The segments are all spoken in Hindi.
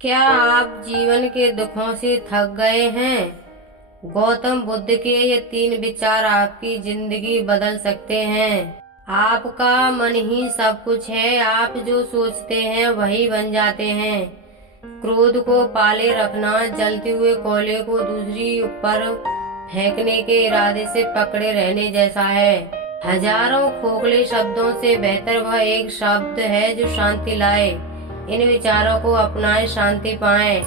क्या आप जीवन के दुखों से थक गए हैं? गौतम बुद्ध के ये 3 विचार आपकी जिंदगी बदल सकते हैं। आपका मन ही सब कुछ है। आप जो सोचते हैं वही बन जाते हैं। क्रोध को पाले रखना जलते हुए कोयले को दूसरी ऊपर फेंकने के इरादे से पकड़े रहने जैसा है। हजारों खोखले शब्दों से बेहतर वह एक शब्द है जो शांति लाए। इन विचारों को अपनाएं, शांति पाएं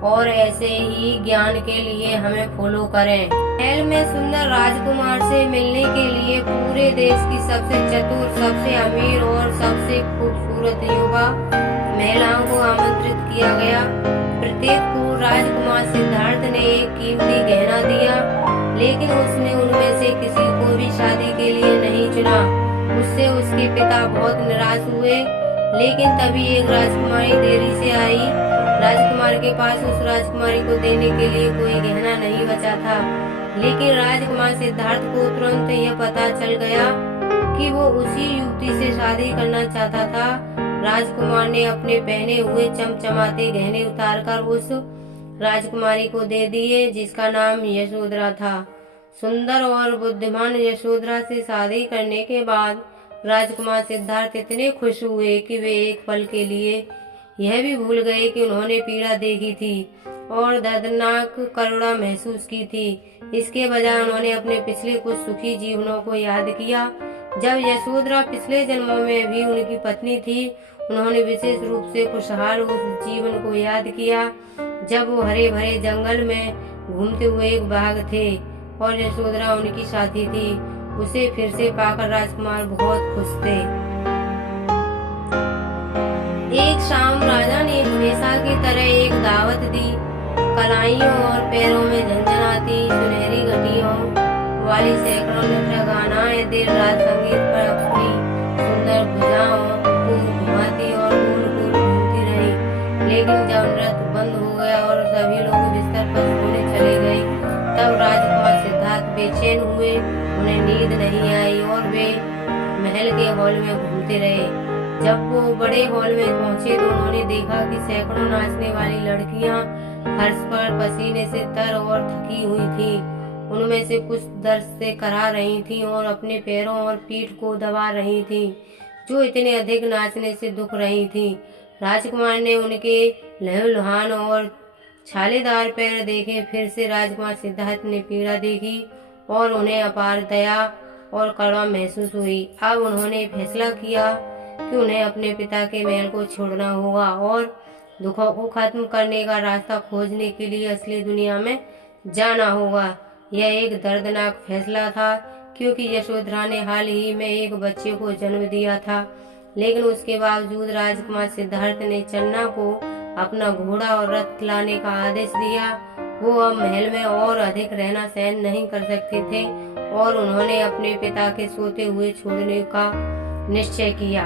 और ऐसे ही ज्ञान के लिए हमें फॉलो करें। महल में सुंदर राजकुमार से मिलने के लिए पूरे देश की सबसे चतुर, सबसे अमीर और सबसे खूबसूरत युवा महिलाओं को आमंत्रित किया गया। प्रत्येक को राजकुमार सिद्धार्थ ने एक कीमती गहना दिया, लेकिन उसने उनमें से किसी को भी शादी के लिए नहीं चुना। उससे उसके पिता बहुत निराश हुए। लेकिन तभी एक राजकुमारी देरी से आई। राजकुमार के पास उस राजकुमारी को देने के लिए कोई गहना नहीं बचा था, लेकिन राजकुमार सिद्धार्थ को तुरंत यह पता चल गया कि वो उसी युवती से शादी करना चाहता था। राजकुमार ने अपने पहने हुए चमचमाते गहने उतारकर उस राजकुमारी को दे दिए, जिसका नाम यशोधरा था। सुंदर और बुद्धिमान यशोधरा से शादी करने के बाद राजकुमार सिद्धार्थ इतने खुश हुए कि वे एक पल के लिए यह भी भूल गए कि उन्होंने पीड़ा देखी थी और दर्दनाक करुणा महसूस की थी। इसके बजाय उन्होंने अपने पिछले कुछ सुखी जीवनों को याद किया। जब यशोधरा पिछले जन्मों में भी उनकी पत्नी थी, उन्होंने विशेष रूप से खुशहाल उस जीवन को याद किया जब वो हरे भरे जंगल में घूमते हुए एक बाघ थे और यशोधरा उनकी साथी थी। उसे फिर से पाकर राजकुमार बहुत खुश थे। एक शाम राजा ने हमेशा की तरह एक दावत दी। कलाइयों और पैरों में झंझनाती सुनहरी घटियों वाली सैकड़ों नृत्यगानाएं देर रात संगीत पर अपनी सुंदर भुजाओं को घुमाती और गोल गोल घूमती रही। लेकिन जब नृत्य बंद हो गया और सभी लोग बिस्तर पर सोने चले गए, तब राजकुमार सिद्धार्थ बेचैन हुए। उन्हें नींद नहीं आई और वे महल के हॉल में घूमते रहे। जब वो बड़े हॉल में पहुंचे तो उन्होंने देखा कि सैकड़ों नाचने वाली लड़कियां फर्श पर पसीने से तर और थकी हुई थीं। उनमें से कुछ दर्द से करा रही थीं और अपने पैरों और पीठ को दबा रही थीं, जो इतने अधिक नाचने से दुख रही थीं। राजकुमार ने उनके लहूलुहान और छालेदार पैर देखे। फिर से राजकुमार सिद्धार्थ ने पीड़ा देखी और उन्हें अपार दया और करुणा महसूस हुई। अब उन्होंने फैसला किया कि उन्हें अपने पिता के महल को छोड़ना होगा और दुखों को खत्म करने का रास्ता खोजने के लिए असली दुनिया में जाना होगा। यह एक दर्दनाक फैसला था, क्योंकि यशोधरा ने हाल ही में एक बच्चे को जन्म दिया था। लेकिन उसके बावजूद राजकुमार सिद्धार्थ ने चन्ना को अपना घोड़ा और रथ लाने का आदेश दिया। वो अब महल में और अधिक रहना सहन नहीं कर सकते थे और उन्होंने अपने पिता के सोते हुए छोड़ने का निश्चय किया।